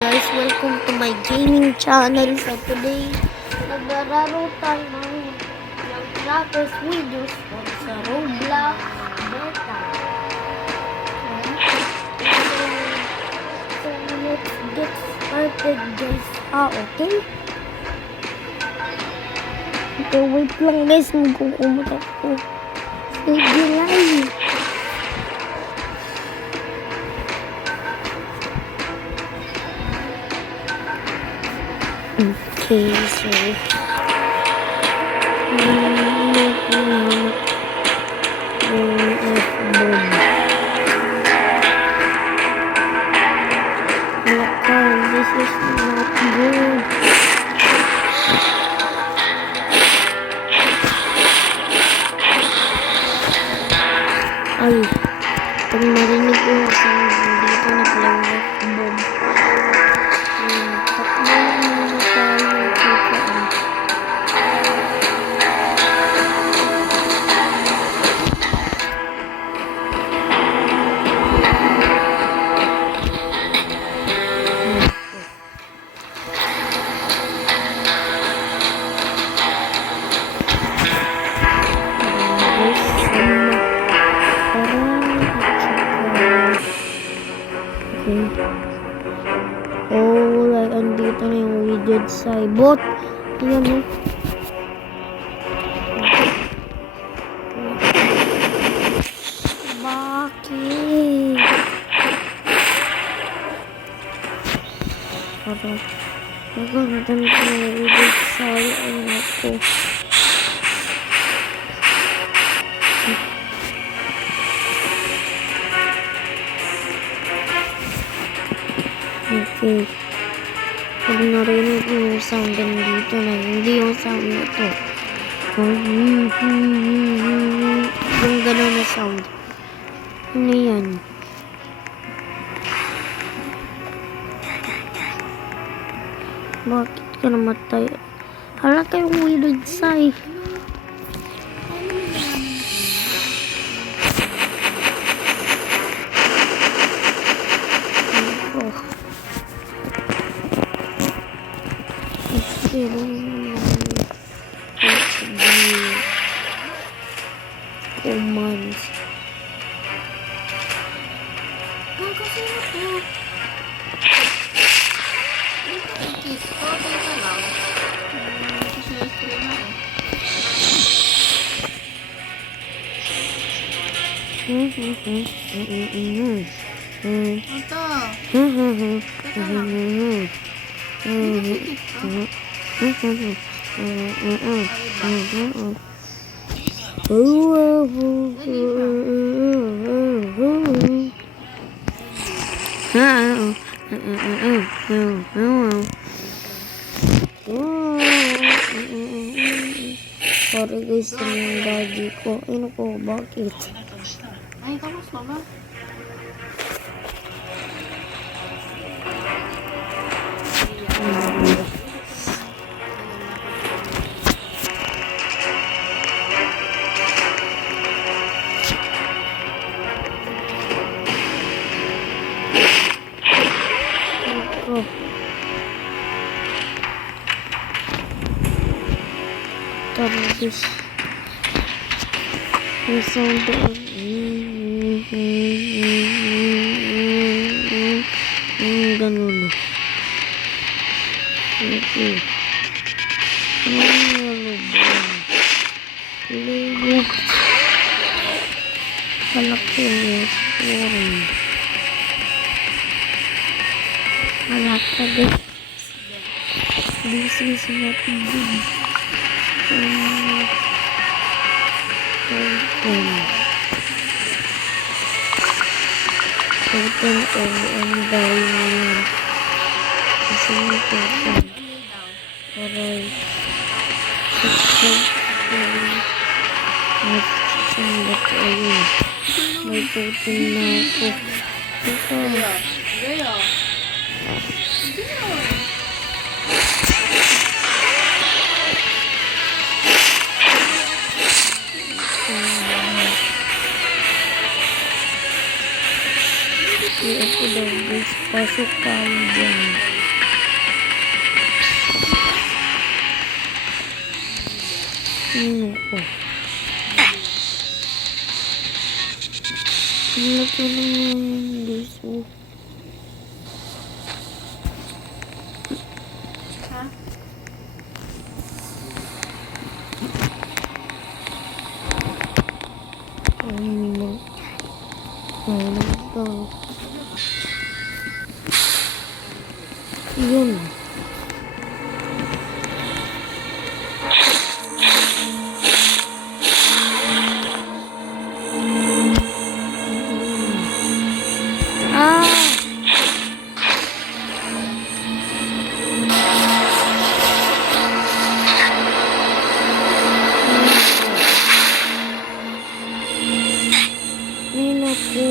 Guys, welcome to my gaming channel. So today, naglalaro tayo ng Crackers videos sa Roblox Beta. So let's get started guys. Okay? Okay, wait lang guys. Nagkukumot ako. Sige lang. Okay, so this is not good. Ay, pag marinig ko yung sound dito nag-live bomb. Oh, like andito na yung widget Cybot. Ayan mo. Bakit? Parang nagkakaroon ko yung widget Cybot. Ayan ako. Okay. Pag narinig yung sound dito na hindi yung sound nito. Yung gano'n na sound. Ano yan? Bakit ka namatay? Hala kayong weird side. Commands. Sorry guys, yung daddy ko. Ano ko, bakit? Ay, kamus mama. Tapos yung sound doon ganun okay lilit malaki malaki din this is not good. Open ang bahay ngayon. Kasi nito aray sandat ayun may putin na ako ito ako daw guys Pasok tayo dyan. Ano ko? Ano ko naman gusto? Ha? Yun. Ah! Ay, naku.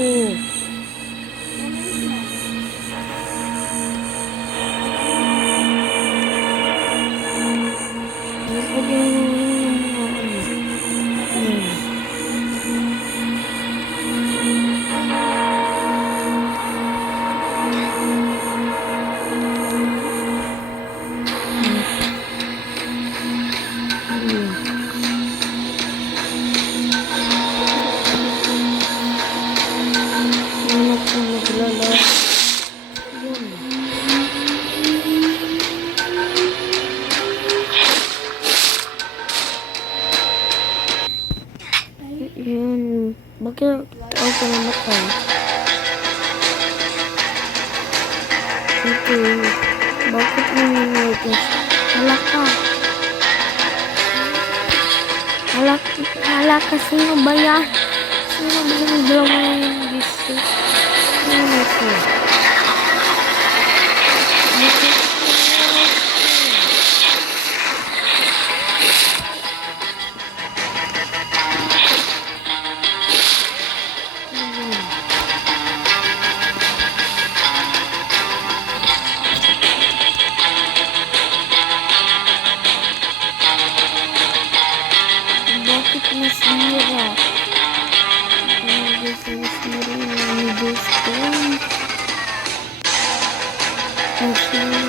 Yun. Bakit ako namatay? Ito. Bakit nangyayari ito? Hala ka. Hala ka. Sino ba yan? Sino ba yung drama yung gusto? Sino ito? Bakit nasira? Bakit nasira yung gusto? Nasira.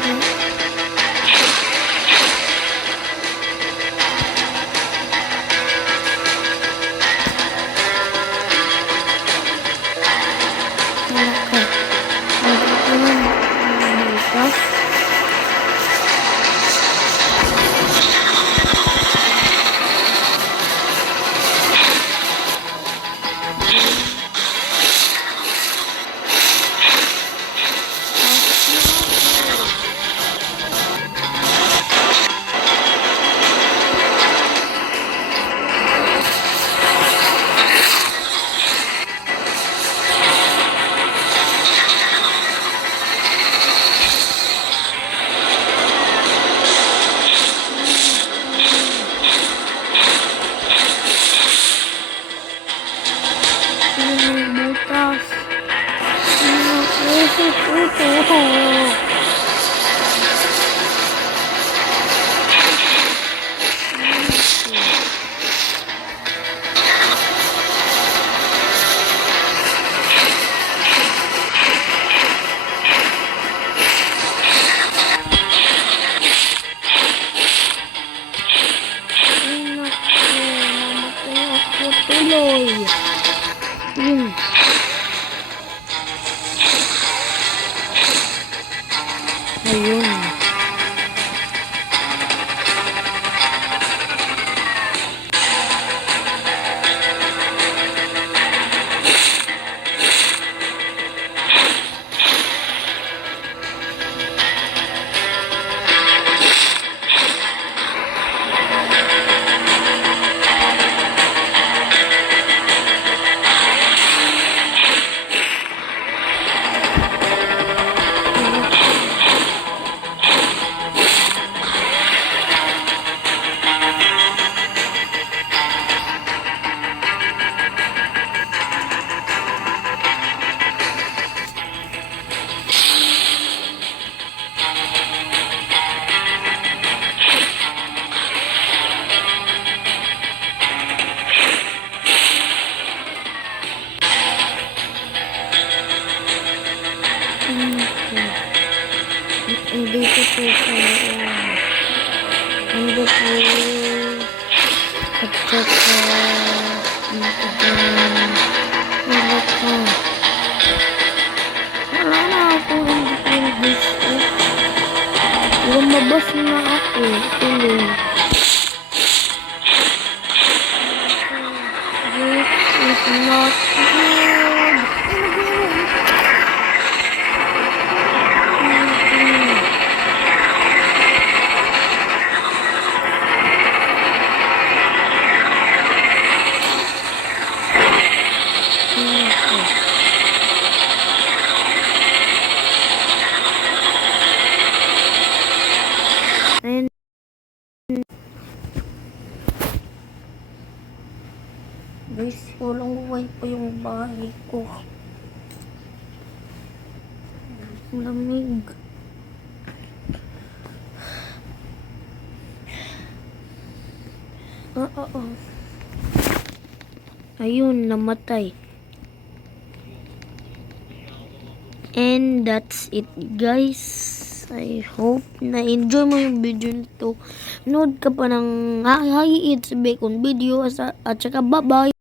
Malaka. Malaka naman. Malaka. Butas. Namatay ako tuloy. Ayun. Andito po sa loob. Ando po. At saka, dito din. Wala pa. Wala na ako. Hindi ko yung gusto. Lumabas na ako. Tuloy. This is not good. And guys, walang wifi yung bahay ko. Lamig. Oo. Ayun, namatay. And that's it, guys. I hope na enjoy mo yung video nito. Nood ka pa ng Hi It's Bacon video at saka bye bye.